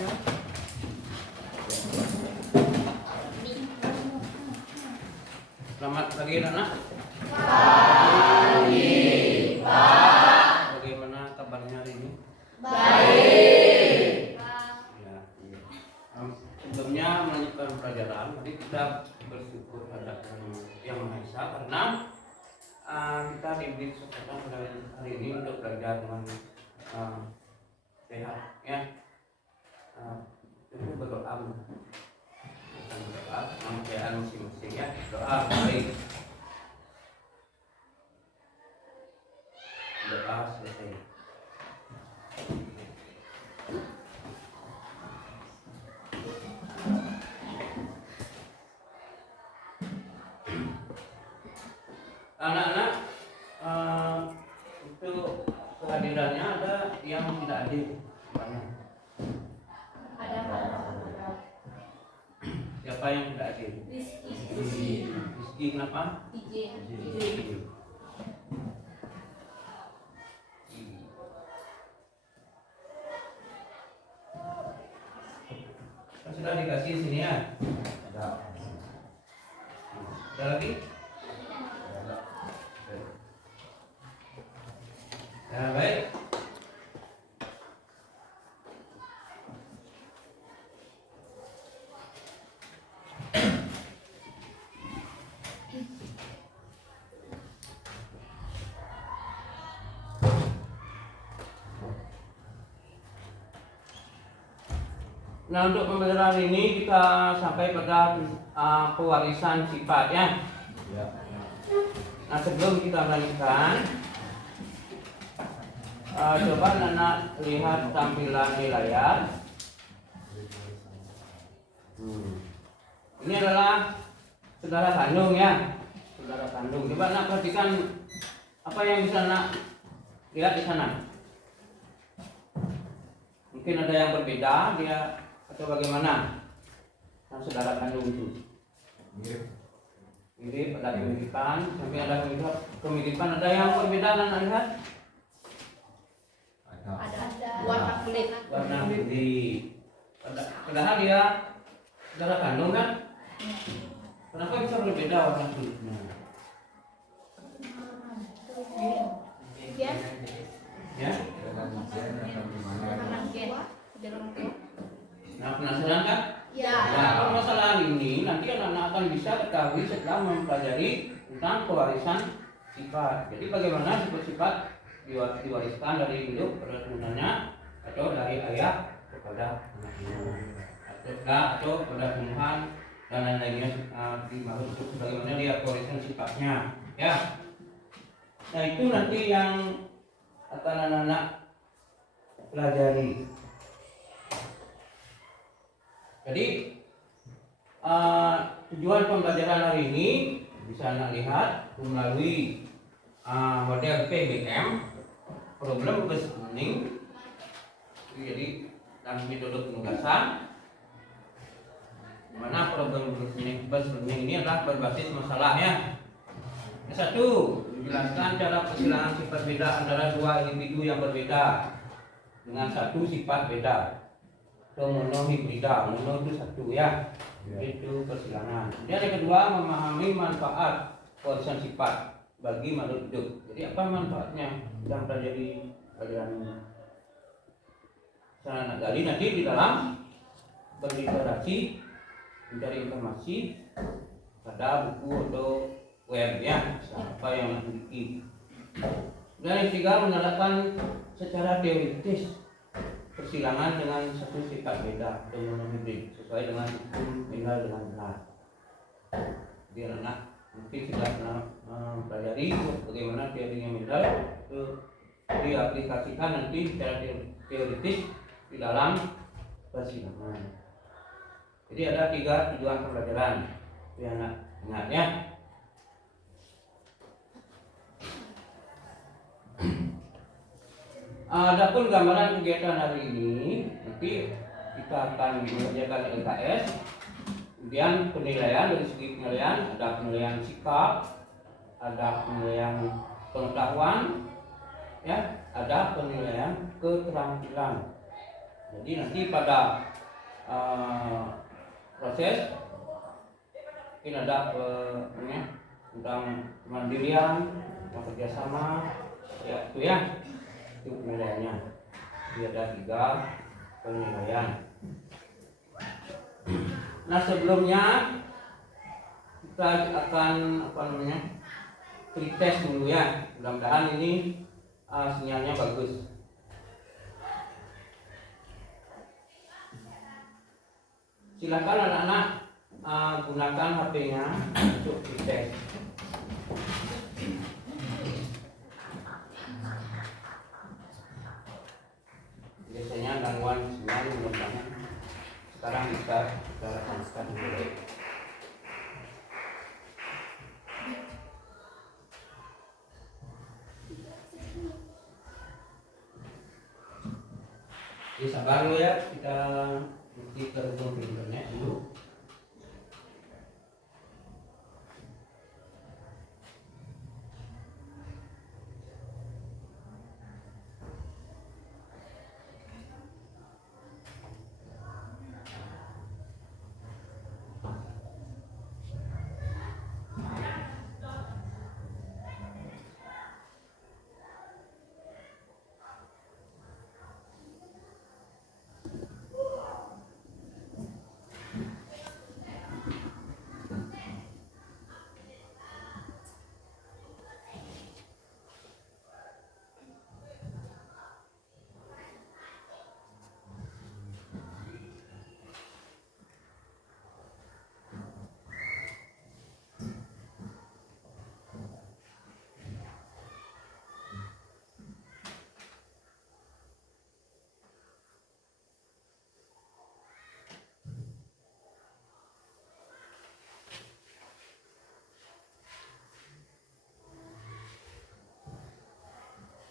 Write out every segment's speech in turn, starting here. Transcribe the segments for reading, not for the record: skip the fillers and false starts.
Selamat pagi anak. Pagi, Pak. Bagaimana kabarnya hari ini? Baik. Ya, iya. Sebelumnya melanjutkan pelajaran, tadi kita bersyukur pada Yang Maha Esa karena kita diberi kesempatan pada hari ini untuk belajar dengan sehat, ya. Itu berdoa, kepercayaan masing-masing, ya. Doa baik. Doa selesai. Anak-anak, untuk kehadirannya ada yang tidak hadir. Banyak. Ada Pak. Siapa yang tidak hadir? Rizky kenapa? DJ. Sudah dikasih sini, ya? Ada lagi? Ya, baik. Nah, untuk pembelajaran ini kita sampai pada pewarisan sifat, ya. Nah, sebelum kita melanjutkan, coba anak lihat tampilan di layar. Ini adalah saudara kandung, ya. Saudara kandung. Coba anak perhatikan apa yang bisa anak lihat di sana. Mungkin ada yang berbeda dia atau bagaimana? Nah, saudara kandung itu mirip, ada kemiripan, sampai ada kemiripan, ada yang berbeda anak lihat. Ada warna kulit. Warna putih. Padahal dia saudara kandung, kan? Kenapa bisa berbeda warna kulitnya? Ya? Nah, penasaran, kan? Ya. Nah, permasalahan ini nanti anak-anak akan bisa ketahui setelah mempelajari tentang pewarisan sifat. Jadi bagaimana sifat-sifat diwariskan dari induk pada turunannya atau dari ayah kepada anaknya atau pada tumbuhan dan lain-lainnya di makhluk hidup sebagaimana dia pewarisan sifatnya, ya. Nah, itu nanti yang akan anak-anak pelajari. Jadi tujuan pembelajaran hari ini bisa anak lihat melalui model PBM, problem based learning. Jadi dan metode penugasan, di mana problem based learning ini adalah berbasis masalah, ya. Yang satu, menjelaskan cara persilangan sifat beda antara dua individu yang berbeda dengan satu sifat beda. Monohibrida, mono itu satu, ya. Itu persilangan. Kemudian yang kedua, memahami manfaat pewarisan sifat bagi makhluk hidup. Jadi apa manfaatnya yang terjadi pelajaran ini? Saya anak gali nanti di dalam berliterasi, mencari informasi pada buku atau web, ya, apa yang memiliki. Dan yang ketiga, menerapkan secara teoritis persilangan dengan satu sifat beda atau monohibrid sesuai dengan hukum tinggal dengan benar. Jadi anak mungkin sudah pernah mempelajari bagaimana teorinya Mendel itu diaplikasikan nanti secara teoritis di dalam persilangan. Jadi ada 3 tujuan pembelajaran yang anak ingat, ya. Adapun gambaran kegiatan hari ini nanti kita akan mengerjakan LKS, kemudian penilaian. Dari segi penilaian ada penilaian sikap, ada penilaian pengetahuan, ya, ada penilaian keterampilan. Jadi nanti pada proses mungkin ada tentang kemandirian, tentang kerjasama, ya itu ya, itu penilaiannya. Jadi ada 3 penilaian. Nah sebelumnya kita akan pretest dulu ya. Mudah-mudahan ini sinyalnya bagus. Silakan anak-anak gunakan HP-nya untuk pretest. Biasanya gangguan sinyal mudah-mudahan sekarang bisa kita rasakan dulu. Jadi sabar lo ya, kita bukti terhubung di internet dulu.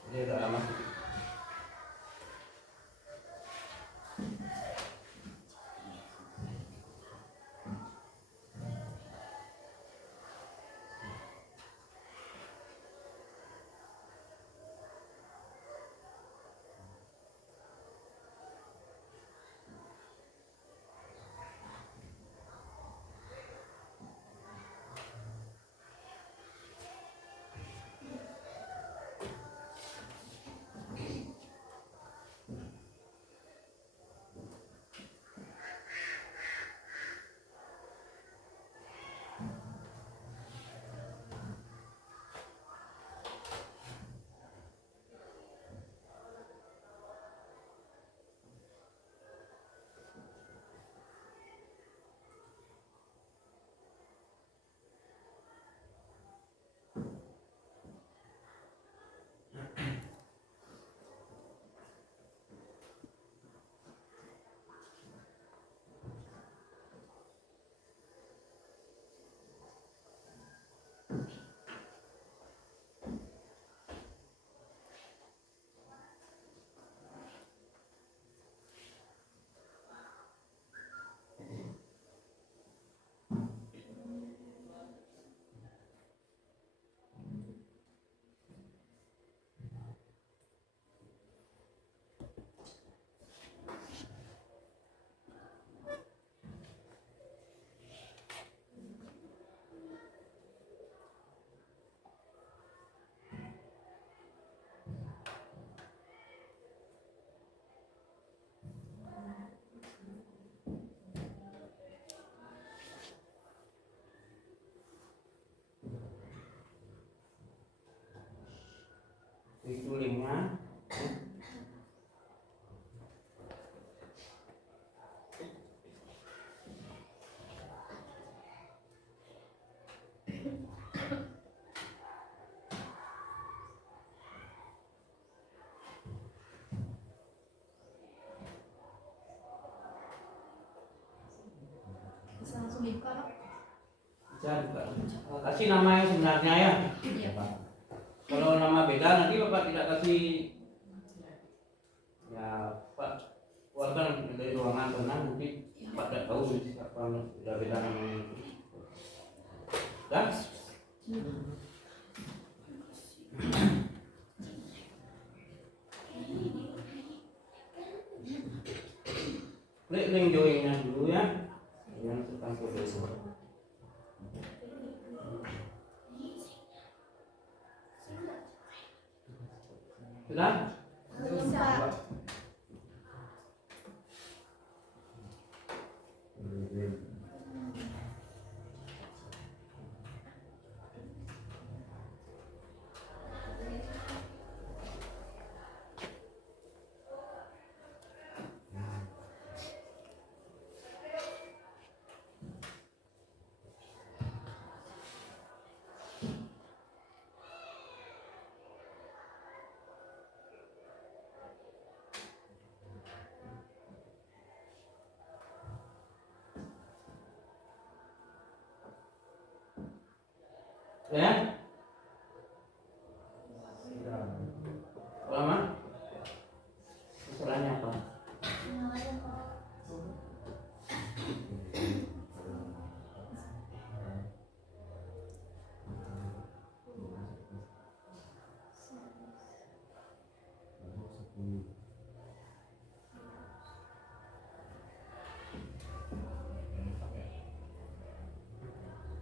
Ini udah lama. Itu linknya. Bisa langsung dibuka, Pak? Kasih nama yang sebenarnya ya. Iya, Pak. Kalau nama beda nanti Bapak tidak kasih. Ya Pak, keluarkan dari ruangan karena nanti Pak tidak tahu siapa sudah beda namanya. Dah? Klik link joinnya dulu ya. Yang tentang kode. Sudah? Bisa. Ya? Lama? Masalahnya apa?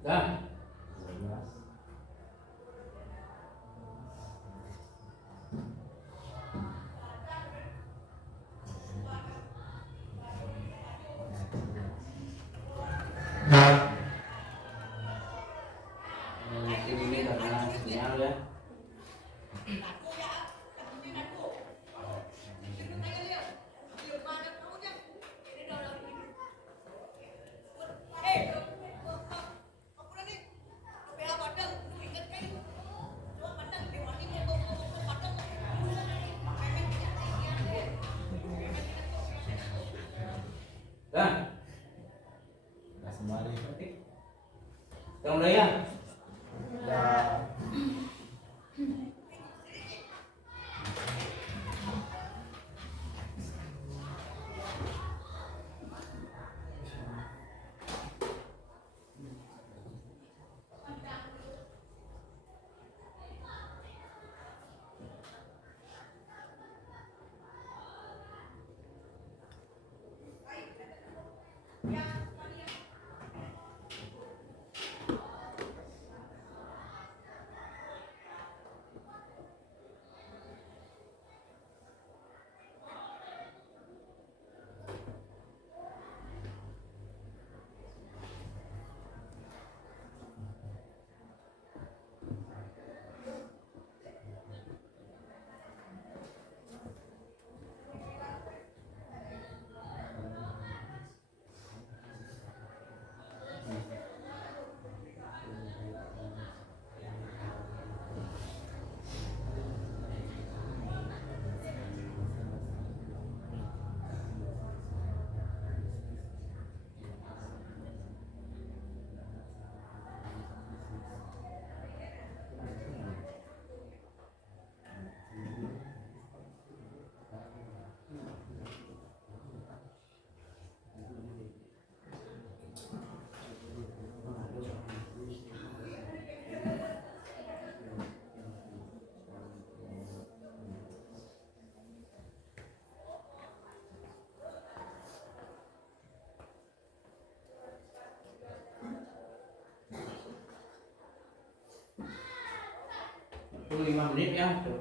Dah. Mungkin ini karena sinyal ya. Dah. Kita mulai ya. Itu 5 menit ya. Tuh.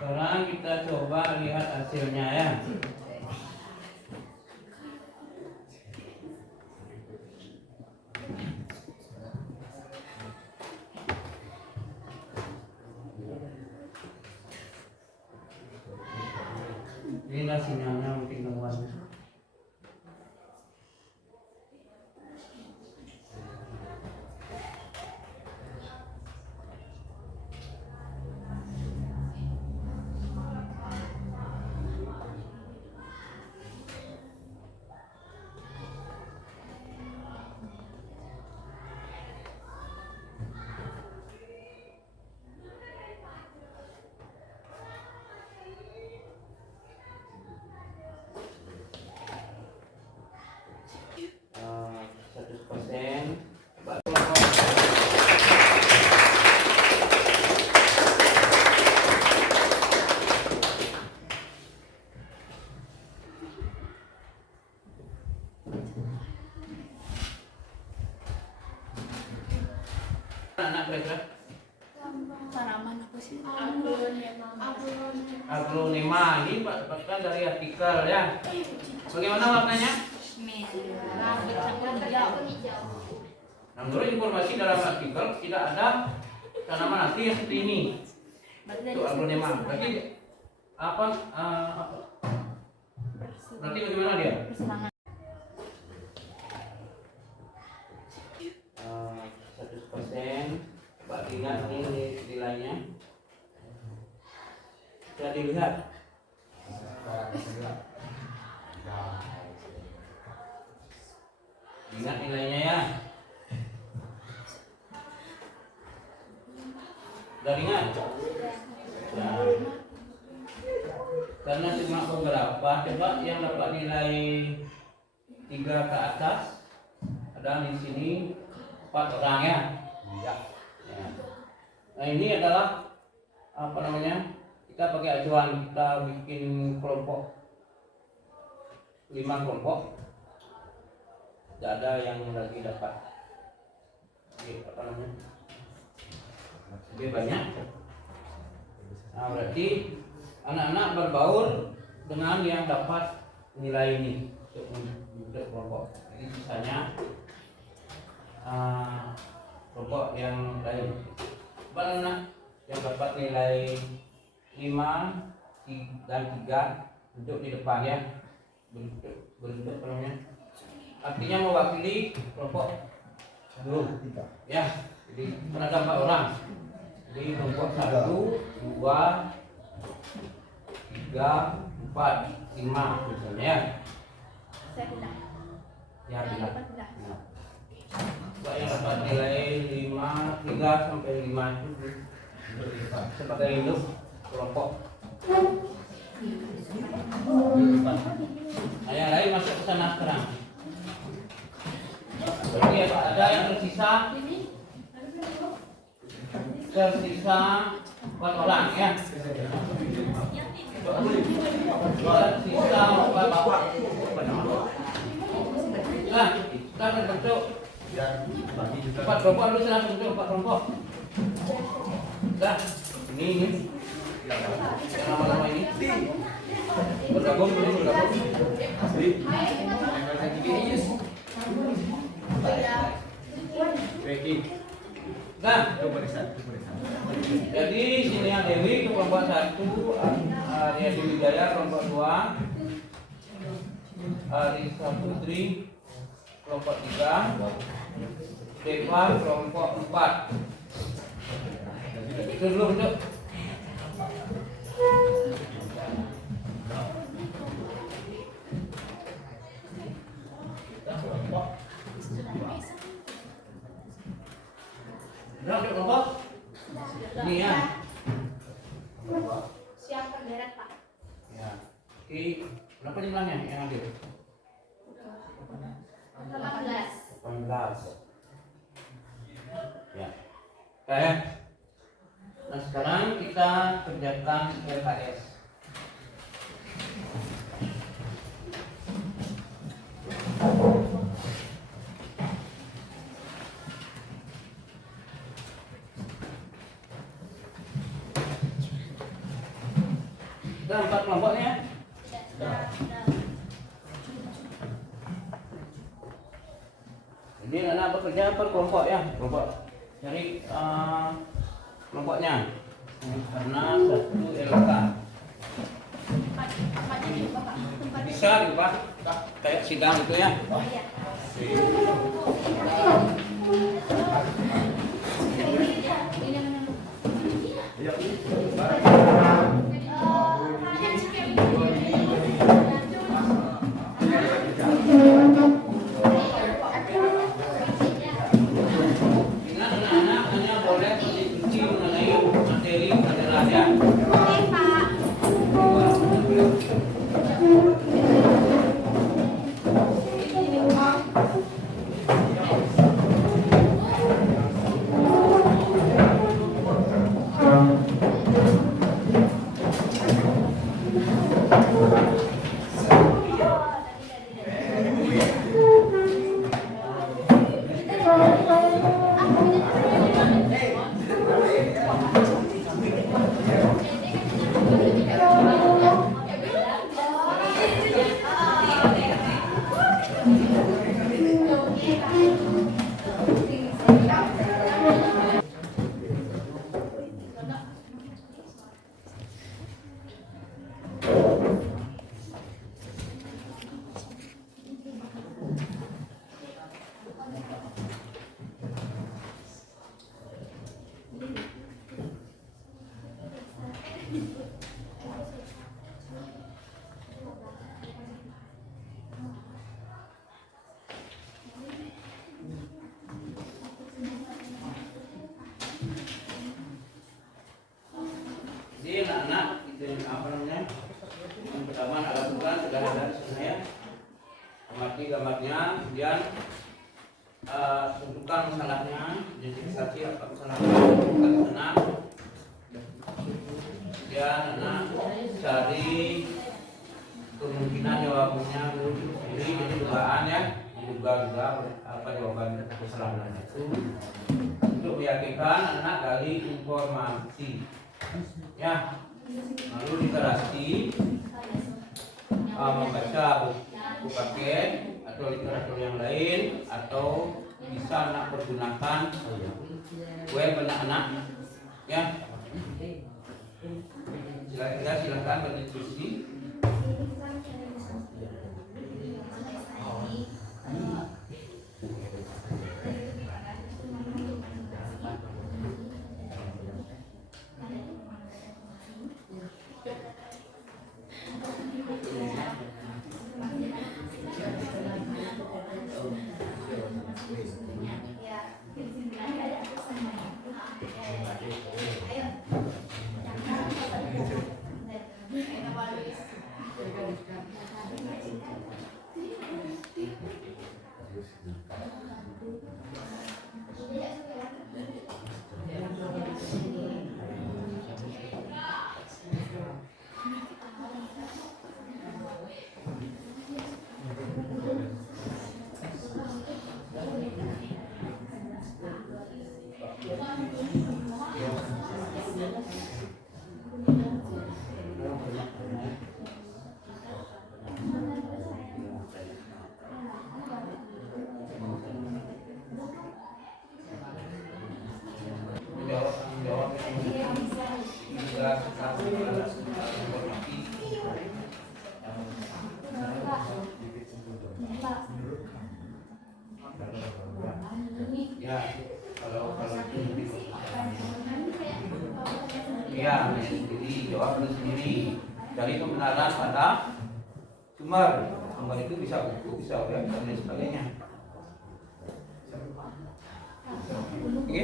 Sekarang kita coba lihat hasilnya ya. Inilah sinyalnya mungkin temuan. Uh, 100%. Anak kira-kira Tanaman apa sih? aglonema ini bahkan dari artikel ya. Bagaimana maknanya? Merah, hijau. Nah, menurut informasi dalam artikel tidak ada tanaman asli yang seperti ini. Itu aglonema. Berarti apa? Berarti bagaimana dia? Persilangan. 100%. Coba lihat ini nilainya. Sudah dilihat. Ingat nilainya ya. Sudah ingat? Ya. Karena cuma beberapa, coba yang dapat nilai 3 ke atas. Ada di sini 4 orang ya. Ya. Nah ini adalah apa namanya? Kita pakai acuan, kita bikin kelompok 5 kelompok. Tidak ada yang lagi dapat apa namanya? Lebih banyak. Nah berarti anak-anak berbaur dengan yang dapat nilai ini untuk kelompok. Jadi sisanya kelompok yang lain. Anak yang dapat nilai 5 dan 3 duduk di depan ya. Bentuk apa namanya? Artinya mewakili kelompok ya. Jadi ada 4 orang. Jadi kelompok 1, 2, 3, 4, 5 misalnya ya. Saya pindah. Ya pindah. Pindah. Coba yang dapat nilai 5, 3 sampai 5 itu sebagai induk kelompok. Nah, yang lain masuk ke sana sekarang. Berarti ada yang tersisa 4 orang ya. Tersisa 4 bapak. Nah, kita berbentuk 4 kelompok dulu, silahkan bentuk 4 kelompok. Nah, ini yang lama-lama ini bergabung. Nah, jadi sini yang Dewi ke kelompok 1, Arya Dewi Jaya kelompok 2, Arisa Putri kelompok 3, Deva kelompok 4. Itu dulu bentuk. Berapa kelompok? Ini ya. Siap berderet Pak. Ya. Oke, berapa jumlahnya yang adil? 18. 18. Ya. Oke. Nah, sekarang kita kerjakan LKS. Sudah 4 kelompoknya. Jadi anak bekerja per kelompok ya, kelompok. Cari kelompoknya. Karena 1 LK. Tempatnya di Bapak. Tempat Bisa Pak, kayak sidang itu ya. iya. Ingat anak-anak hanya boleh berdiskusi mengenai materi pelajaran ya. Oke, Pak. Jadi anak-anak itu apa namanya? Yang pertama anak lakukan segala dari sana ya. Amati gambarnya, kemudian tentukan masalahnya, identifikasi apa masalahnya, tentukan sana. Kemudian anak cari kemungkinan jawabannya dulu sendiri, jadi dugaan ya, diduga juga apa jawaban kesalahan itu. Untuk meyakinkan anak gali informasi. Ya, lalu literasi membaca buku paket atau literatur yang lain, atau bisa anak pergunakan web anak-anak ya. Silakan berdiskusi. Ya, kalau itu ya sendiri, jawab sendiri. Cari kebenaran pada sumber itu bisa buku, bisa web dan lain sebagainya. Oke?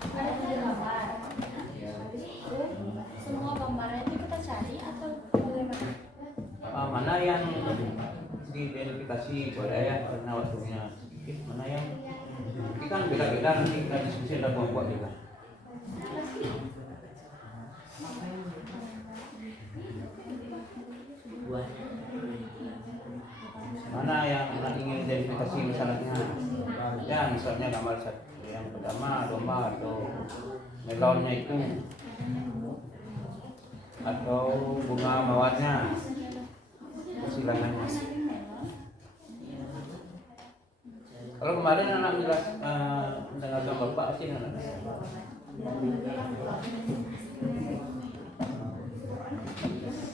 Ada 3 gambar. Semua gambarnya itu kita cari atau bagaimana? Mana yang diverifikasi pada ya karena waktunya sedikit, mana yang ini kan beda-beda, nanti kita diskusi ada kelompok juga. Mana yang anak ingin identifikasi masalahnya? Ya, misalnya gambar yang pertama domba atau melonnya itu. atau bunga mawarnya persilangannya. Kalau kemarin anak jelas mendengarkan bapak sih anak.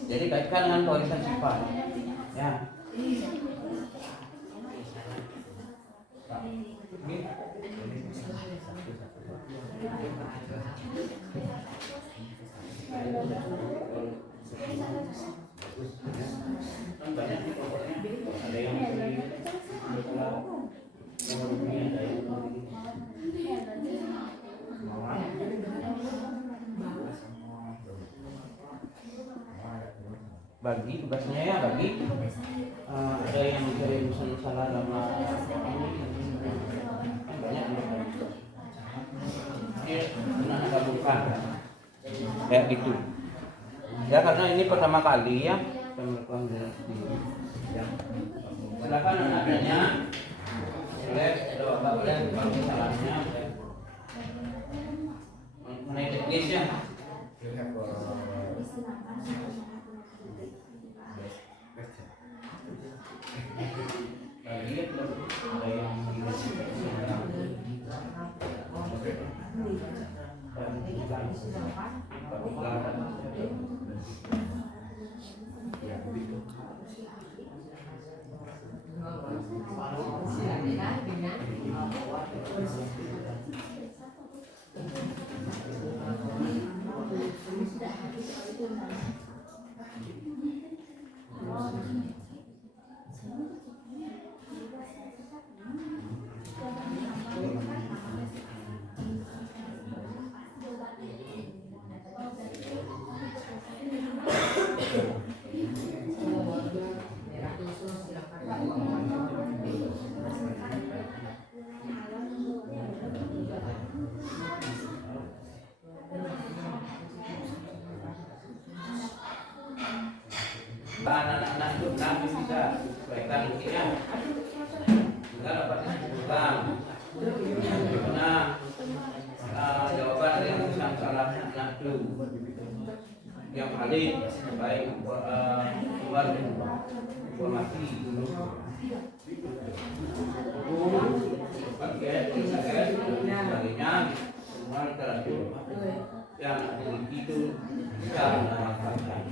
Jadi kaitkan dengan warisan sifat, ya. Kan banyak nih pokoknya, ada yang beli bagi tugasnya ya bagi ada yang dari Nusantara sama banyak ini pernah ada bukan kayak gitu ya, karena ini pertama kali ya saya melakukan ya. Silakan anak-anaknya boleh ada bapak boleh kalau salahnya mengenai teknisnya. Anak-anak itu nanti bisa sesuaikan mungkinnya tinggal dapatnya pulang karena jawaban dari yang bisa salahnya anak itu yang paling baik buat informasi dulu sebagainya semua literatur yang itu bisa mengamalkan.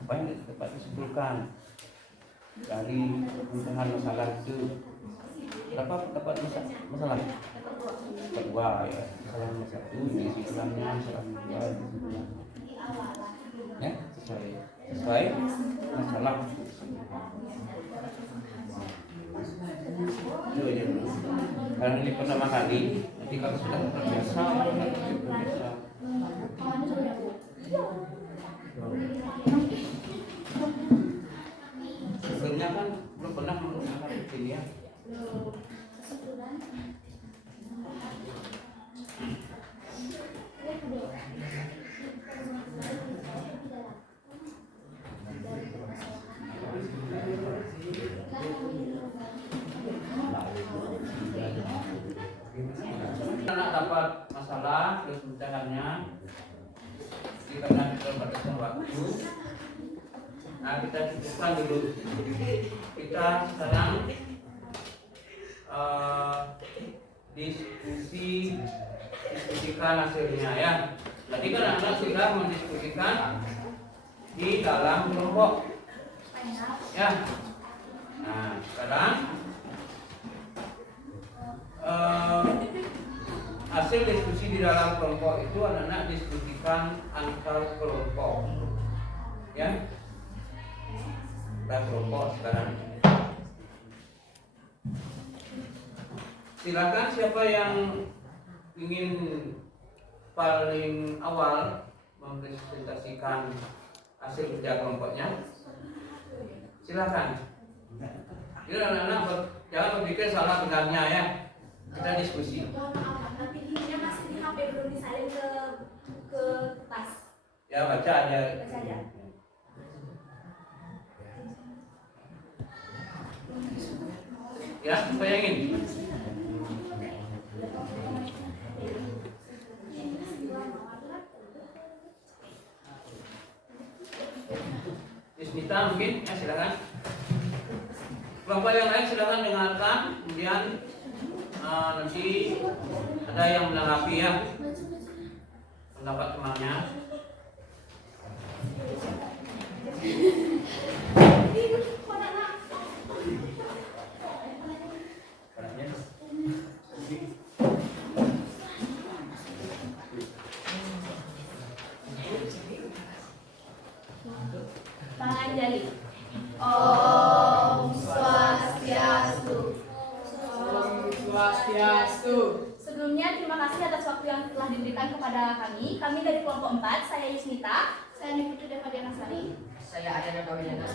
Apa yang dapat disimpulkan dari pemecahan masalah itu? Berapa dapat masalah? Kedua ya, masalah nomor 1 di kesimpulannya, masalah nomor 2 di kesimpulan. Ya, sesuai masalah. Itu aja. Karena ini pertama kali, nanti kalau sudah terbiasa, sebelumnya kan belum pernah menggunakan ini ya. Anak dapat masalah terus pemecahannya karena keterbatasan waktu. Nah, kita cukupkan dulu. Kita sekarang diskusikan hasilnya ya. Tadi kan anak sudah mendiskusikan di dalam kelompok. Ya. Nah, sekarang hasil diskusi di dalam kelompok itu anak-anak diskusikan antar kelompok. Ya. Kita kelompok sekarang. Silakan siapa yang ingin paling awal mempresentasikan hasil kerja kelompoknya. Silakan. Jadi anak-anak jangan berpikir salah benarnya ya. Kita diskusi. Nanti ininya masih di HP belum disalin ke tas. Ya baca aja. Baca aja. Ya, bayangin. Ismita mungkin, ya silakan. Kelompok yang lain silakan dengarkan, kemudian nanti ada yang menanggapi ya pendapat temannya. Tangan jari. Om Swastiastu. Om Swastiastu. Sebelumnya terima kasih atas waktu yang telah diberikan kepada kami. Kami dari kelompok 4, saya Yusmita. Saya Niputri Devadiana Sari. Saya Adana Kawinana.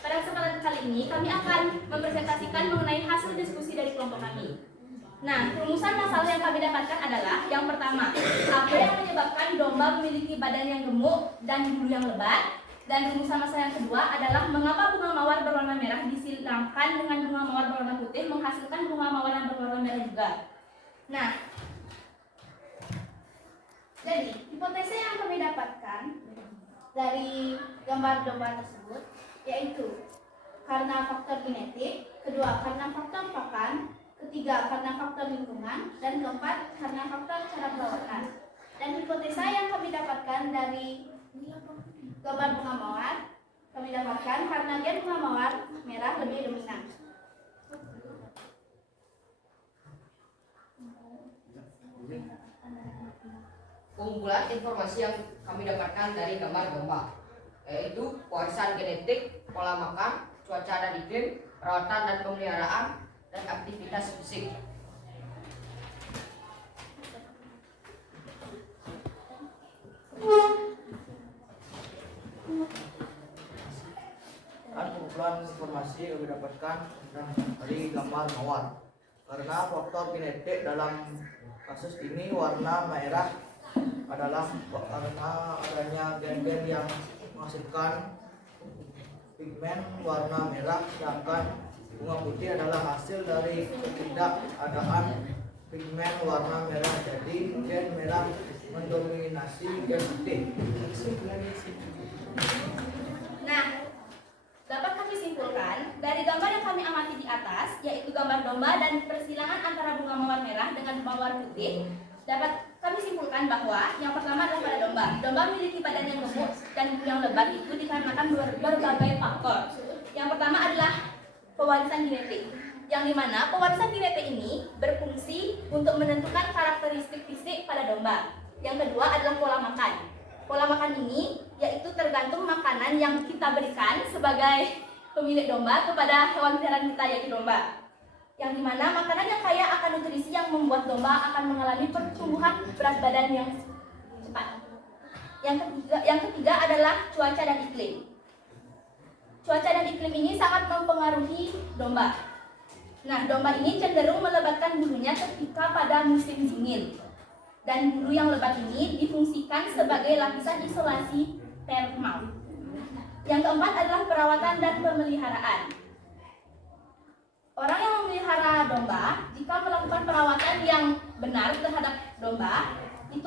Pada kesempatan kali ini kami akan mempresentasikan mengenai hasil diskusi dari kelompok kami. Nah, rumusan masalah yang kami dapatkan adalah yang pertama, apa yang menyebabkan domba memiliki badan yang gemuk dan bulu yang lebat? Dan rumusan masalah yang kedua adalah mengapa bunga mawar berwarna merah disilangkan dengan bunga mawar berwarna putih menghasilkan bunga mawar yang berwarna merah juga. Nah, jadi hipotesa yang kami dapatkan dari gambar domba tersebut yaitu karena faktor genetik, kedua karena faktor pakan, ketiga karena faktor lingkungan, dan keempat karena faktor cara perawatan. Dan hipotesa yang kami dapatkan dari gambar bunga mawar kami dapatkan karena gen bunga mawar merah lebih dominan. Kumpulan informasi yang kami dapatkan dari gambar domba yaitu warisan genetik, pola makan, cuaca dan iklim, perawatan dan pemeliharaan, dan aktivitas fisik. Kumpulan informasi yang didapatkan dari gambar mawar karena faktor genetik dalam kasus ini warna merah adalah karena adanya gen-gen yang menghasilkan pigmen warna merah, sedangkan bunga putih adalah hasil dari ketidakadaan pigmen warna merah. Jadi gen merah mendominasi gen putih. Nah, dapat kami simpulkan dari gambar yang kami amati di atas, yaitu gambar domba dan persilangan antara bunga mawar merah dengan mawar putih, dapat kami simpulkan bahwa yang pertama adalah pada domba. Domba memiliki badan yang gemuk dan bulu yang lebat itu dikarenakan berbagai faktor. Yang pertama adalah pewarisan genetik, yang dimana pewarisan genetik ini berfungsi untuk menentukan karakteristik fisik pada domba. Yang kedua adalah pola makan. Pola makan ini yaitu tergantung makanan yang kita berikan sebagai pemilik domba kepada hewan peliharaan kita, yaitu domba. Yang dimana makanan yang kaya akan nutrisi yang membuat domba akan mengalami pertumbuhan berat badan yang cepat. Yang ketiga adalah cuaca dan iklim. Cuaca dan iklim ini sangat mempengaruhi domba. Nah, domba ini cenderung melebatkan bulunya ketika pada musim dingin. Dan bulu yang lebat ini difungsikan sebagai lapisan isolasi termal. Yang keempat adalah perawatan dan pemeliharaan. Orang yang memelihara domba, jika melakukan perawatan yang benar terhadap domba, itu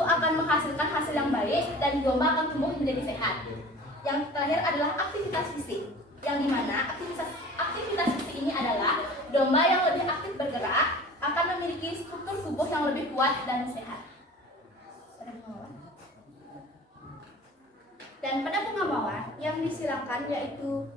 akan menghasilkan hasil yang baik dan domba akan tumbuh menjadi sehat. Yang terakhir adalah aktivitas fisik, yang dimana aktivitas fisik ini adalah domba yang lebih aktif bergerak akan memiliki struktur tubuh yang lebih kuat dan sehat. Dan pada bunga mawar yang disilangkan yaitu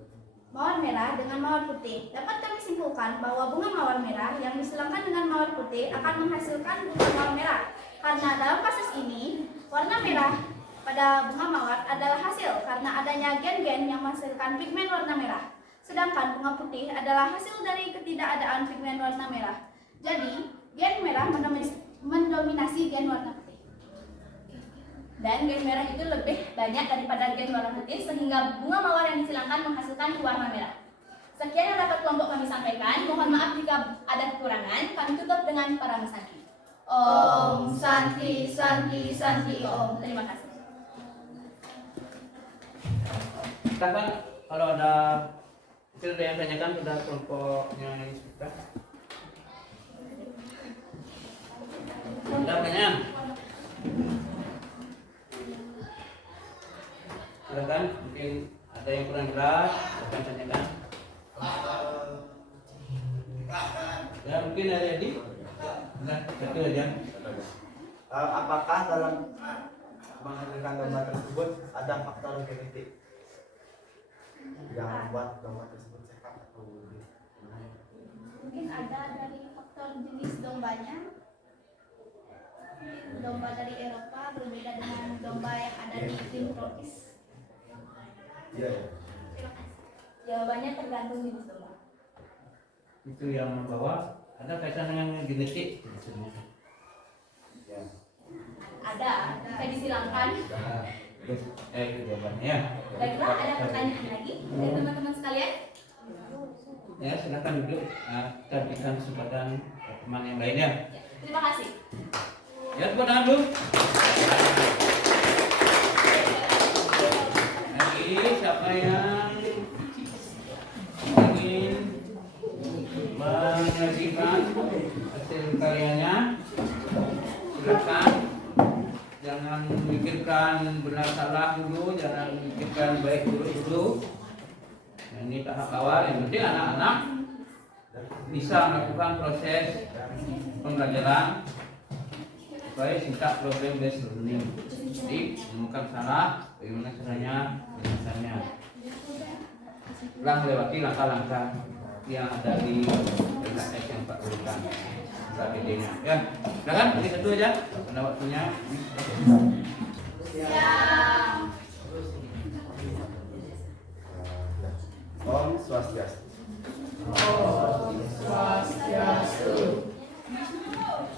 mawar merah dengan mawar putih, dapat kami simpulkan bahwa bunga mawar merah yang disilangkan dengan mawar putih akan menghasilkan bunga mawar merah. Karena dalam kasus ini, warna merah pada bunga mawar adalah hasil karena adanya gen-gen yang menghasilkan pigmen warna merah. Sedangkan bunga putih adalah hasil dari ketidakadaan pigmen warna merah. Jadi, gen merah mendominasi gen warna putih. Dan gen merah itu lebih banyak daripada gen warna putih sehingga bunga mawar yang disilangkan menghasilkan warna merah. Sekian yang dapat kelompok kami sampaikan. Mohon maaf jika ada kekurangan. Kami tutup dengan para santi. Om Santi Santi Santi Om. Terima kasih. Silakan kalau ada yang tanyakan pada kelompoknya yang kita. Ada pertanyaan? Silakan, mungkin ada yang kurang jelas, silakan tanyakan. Ya mungkin ada Edi. Nah, betul aja. Apakah dalam menghasilkan domba tersebut ada faktor genetik yang membuat domba tersebut sehat atau Mungkin ada dari faktor jenis dombanya. Domba dari Eropa berbeda dengan domba yang ada di iklim tropis. Iya. Jawabannya tergantung jenis domba. Itu yang membawa ada kaitan dengan genetik. Ya. Ada, jika disilangkan. Itu jawabannya ya. Baiklah, ada pertanyaan lagi dari teman-teman sekalian? Ya, silakan duduk. Kita berikan kesempatan teman yang lainnya. Ya, terima kasih. Ya, tepuk tangan dulu. siapa yang ingin menyaksikan hasil karyanya, silakan. Jangan memikirkan benar salah dulu, jangan memikirkan baik buruk dulu. Ini tahap awal, yang penting anak-anak bisa melakukan proses pembelajaran supaya singkat problem based learning. Jadi menemukan salah, bagaimana caranya menyelesaikannya. Setelah melewati langkah-langkah yang ada di LKS yang Pak berikan strateginya. Ya, silakan ini satu aja. Pada waktunya. Om Swastiastu. Om Swastiastu.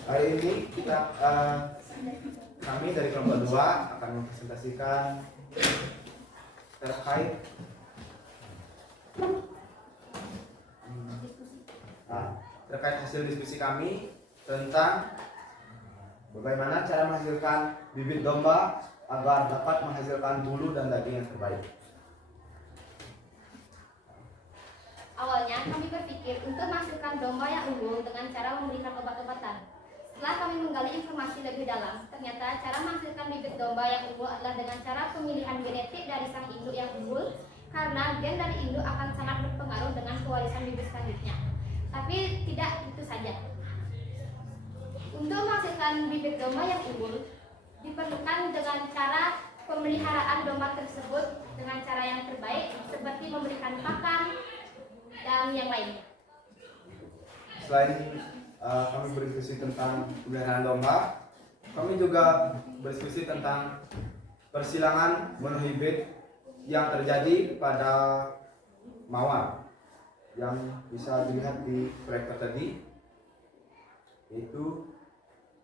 Hari ini kami dari kelompok 2 akan mempresentasikan terkait hasil diskusi kami tentang bagaimana cara menghasilkan bibit domba agar dapat menghasilkan bulu dan daging yang terbaik. Awalnya kami berpikir untuk menghasilkan domba yang unggul dengan cara memberikan obat-obatan. Setelah kami menggali informasi lebih dalam, ternyata cara menghasilkan bibit domba yang unggul adalah dengan cara pemilihan genetik dari sang induk yang unggul, karena gen dari induk akan sangat berpengaruh dengan pewarisan bibit selanjutnya. Tapi tidak itu saja. Untuk menghasilkan bibit domba yang unggul, diperlukan dengan cara pemeliharaan domba tersebut dengan cara yang terbaik, seperti memberikan pakan dan yang lainnya. Selain kami berdiskusi tentang pemeliharaan domba, kami juga berdiskusi tentang persilangan monohibrid yang terjadi pada mawar yang bisa dilihat di proyektor tadi, yaitu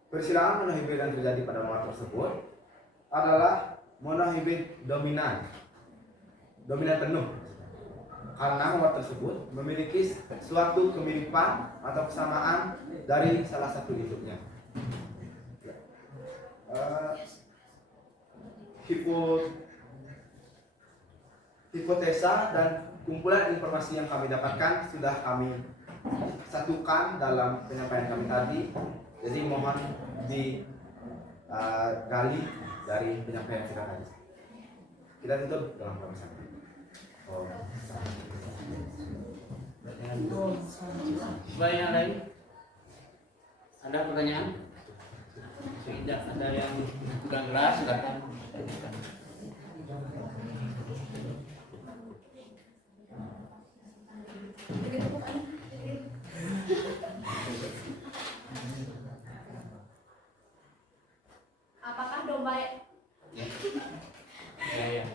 persilangan monohibrid yang terjadi pada mawar tersebut adalah monohibrid dominan penuh, karena mawar tersebut memiliki suatu kemiripan atau kesamaan dari salah satu induknya. Hipotesa dan kumpulan informasi yang kami dapatkan sudah kami satukan dalam penyampaian kami tadi. Jadi mohon digali dari penyampaian kita tadi. Kita tutup dalam pembahasan. Pertanyaan lain? Ada pertanyaan? Tidak ada yang kurang jelas, silakan.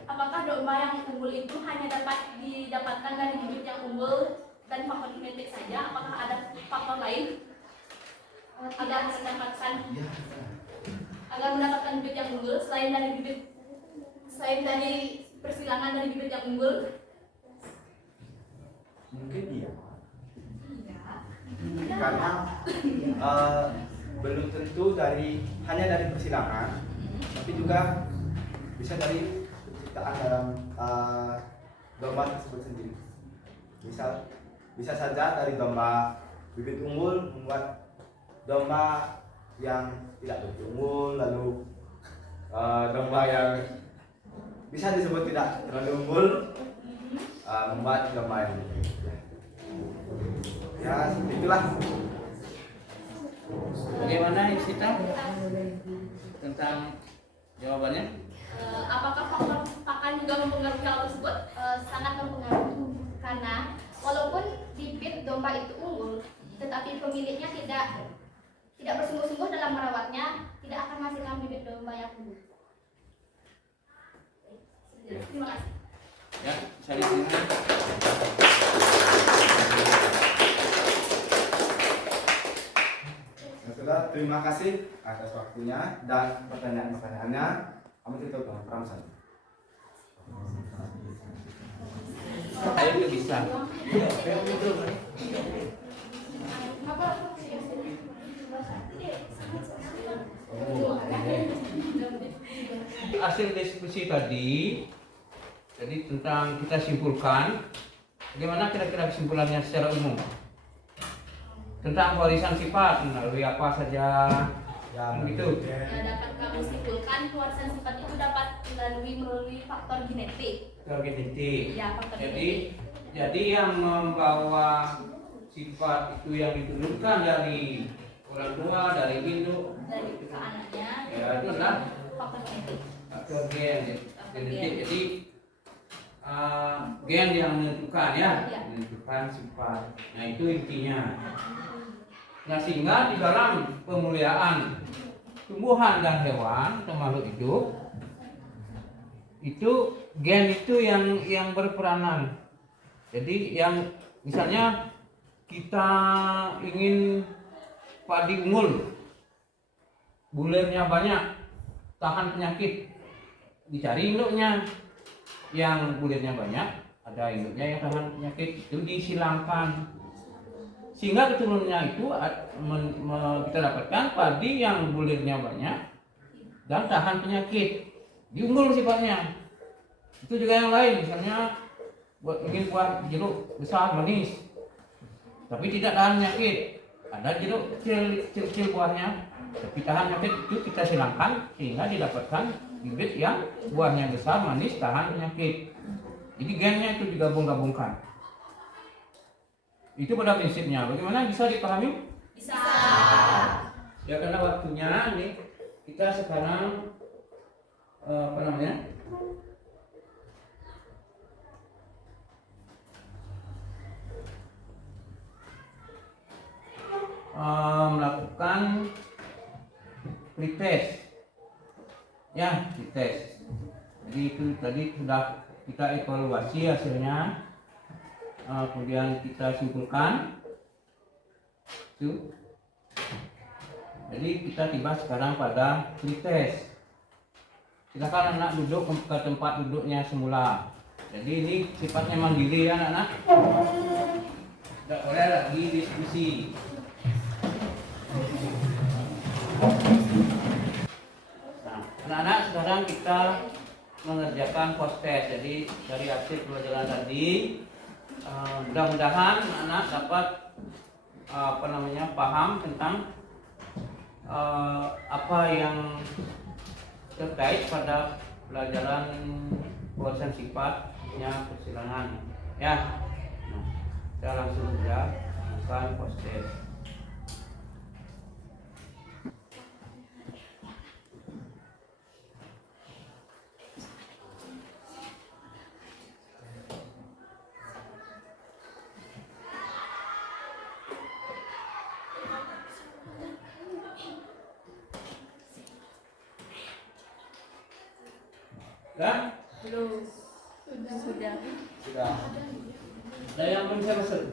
Apakah domba yang unggul itu hanya dapat didapatkan dari bibit yang unggul dan faktor genetik saja? Apakah ada faktor lain agar mendapatkan bibit yang unggul selain dari persilangan dari bibit yang unggul? Mungkin iya. Karena belum tentu hanya dari persilangan, tapi juga bisa dari penciptaan dalam domba tersebut sendiri. Bisa saja dari domba bibit unggul membuat domba yang tidak begitu unggul, lalu domba yang bisa disebut tidak terlalu unggul membuat domba yang ya seperti itulah. Bagaimana Iksita tentang jawabannya? Apakah faktor pakan juga mempengaruhi hal tersebut? Sangat mempengaruhi, karena walaupun bibit domba itu unggul, tetapi pemiliknya tidak bersungguh-sungguh dalam merawatnya, tidak akan menghasilkan bibit domba yang unggul. Terima kasih. Ya, saya dengar. Sudah, terima kasih atas waktunya dan pertanyaan-pertanyaannya. Kami tutup dengan peramsan. Ayo itu bisa. Hasil diskusi tadi Jadi tentang kita simpulkan, bagaimana kira-kira kesimpulannya secara umum tentang warisan sifat melalui apa saja, gitu. Ya, dapat kami simpulkan warisan sifat itu dapat melalui faktor genetik. Faktor genetik. Ya, faktor genetik. Jadi yang membawa sifat itu yang diturunkan dari orang tua, dari induk, Dari ke anaknya. ya itu adalah Faktor genetik. faktor genetik. Jadi gen yang menentukan ya, Ya. menentukan sifat. Nah itu intinya. Nah sehingga di dalam pemuliaan tumbuhan dan hewan atau makhluk hidup itu gen itu yang berperanan. Jadi yang misalnya kita ingin padi unggul, bulirnya banyak, tahan penyakit, dicari induknya yang bulirnya banyak, ada induknya yang tahan penyakit, itu disilangkan sehingga keturunannya itu kita dapatkan padi yang bulirnya banyak dan tahan penyakit, diunggul sifatnya. Itu juga yang lain, misalnya ingin buat jeruk besar manis tapi tidak tahan penyakit, ada jeruk kecil buahnya tapi tahan penyakit, itu kita silangkan sehingga didapatkan bibit yang buahnya besar manis tahan penyakit. Jadi gennya itu digabung-gabungkan. Itu pada prinsipnya. Bagaimana bisa dipahami? Bisa. Ya karena waktunya nih kita sekarang apa namanya? Melakukan pretest. Ya, pretest. Jadi itu tadi sudah kita evaluasi hasilnya. Kemudian kita simpulkan itu. Jadi kita tiba sekarang pada pretest. Silakan anak duduk ke tempat duduknya semula. Jadi ini sifatnya mandiri ya anak-anak. Tidak boleh lagi diskusi. Nah, anak-anak sekarang kita mengerjakan post test. Jadi dari hasil pelajaran tadi mudah-mudahan anak dapat paham tentang apa yang terkait pada pelajaran warisan sifatnya persilangan ya. Nah, kita langsung saja bukan post test. Dan Belum. Sudah. Sudah. ada yang belum saya pesan.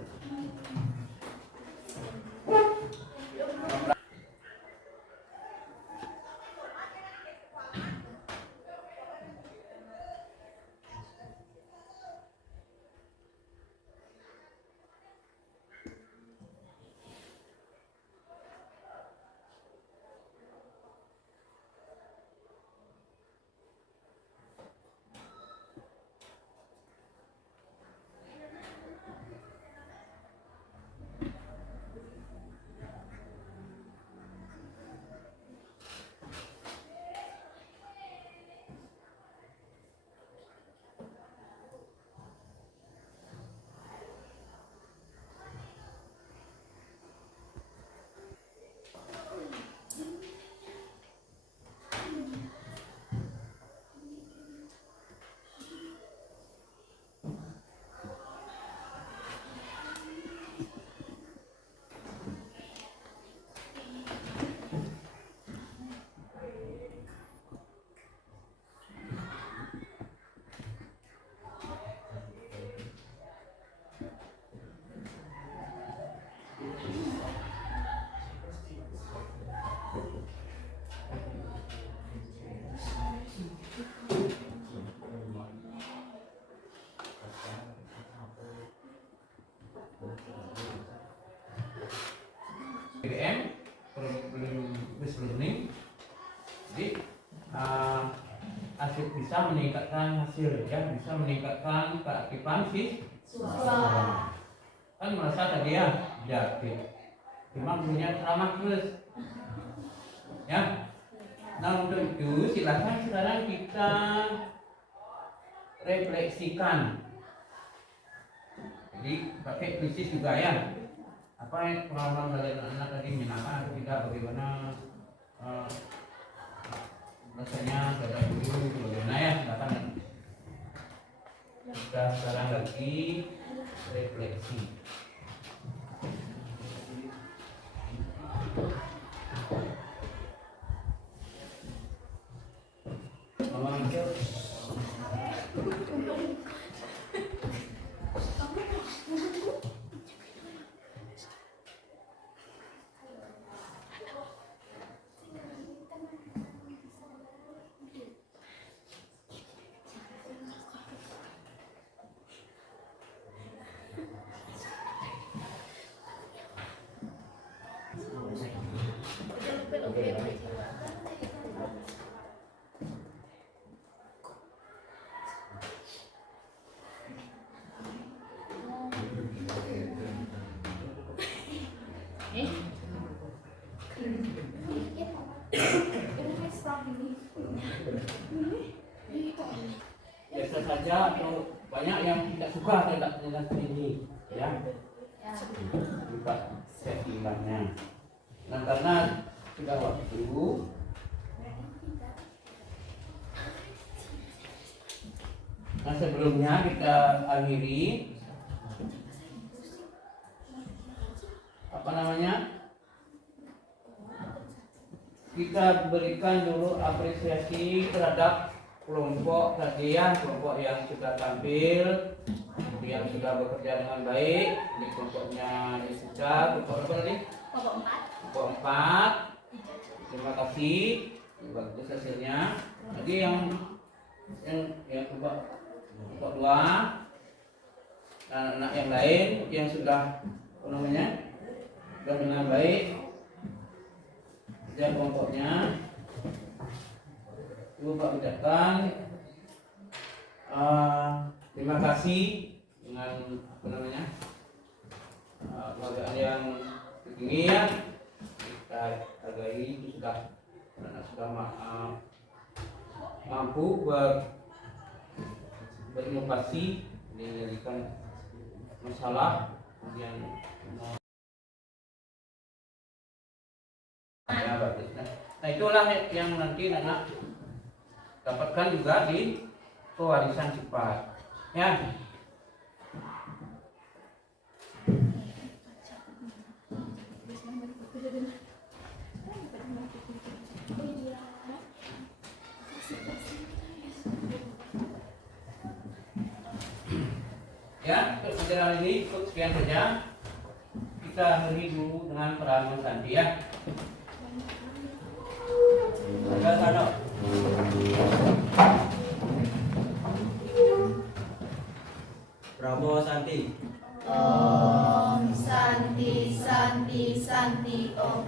PDM, problem based learning. Jadi hasil bisa meningkatkan hasil, ya, bisa meningkatkan keaktifan Siswa. kan merasa tadi ya aktif, cuma punya ceramah terus, ya. Nah untuk itu silahkan sekarang kita refleksikan. Jadi pakai krisis juga ya. Apa yang pengalaman dari anak tadi menyenangkan atau tidak, bagaimana rasanya pada dulu, bagaimana ya, silakan. Kita sekarang lagi refleksi. Biasa saja atau banyak yang tidak suka terhadap dengan ini, ya. Buka settingannya. Nah karena sudah waktu, nah sebelumnya kita akhiri apa namanya, kita berikan dulu apresiasi terhadap kelompok tadi ya, kelompok yang sudah tampil, yang sudah bekerja dengan baik. Ini kelompoknya sudah, kelompok apa tadi? Kelompok 4. Terima kasih, bagus hasilnya. Jadi yang kelompok 2, anak-anak yang lain yang sudah apa namanya, sudah dengan baik, dan kelompoknya Ibu Pak ucapkan terima kasih dengan apa namanya, penghargaan yang tinggi ya, kita hargai. Itu sudah mampu berinovasi, menyelesaikan masalah, kemudian ya, bagus. Nah itulah yang nanti anak dapatkan juga di pewarisan sifat, ya. Ya, untuk pelajaran ini cukup sekian saja. Kita akhiri dulu dengan peran Santi ya. Ada sana. Prabowo Santi. Om Santi Santi Santi Om.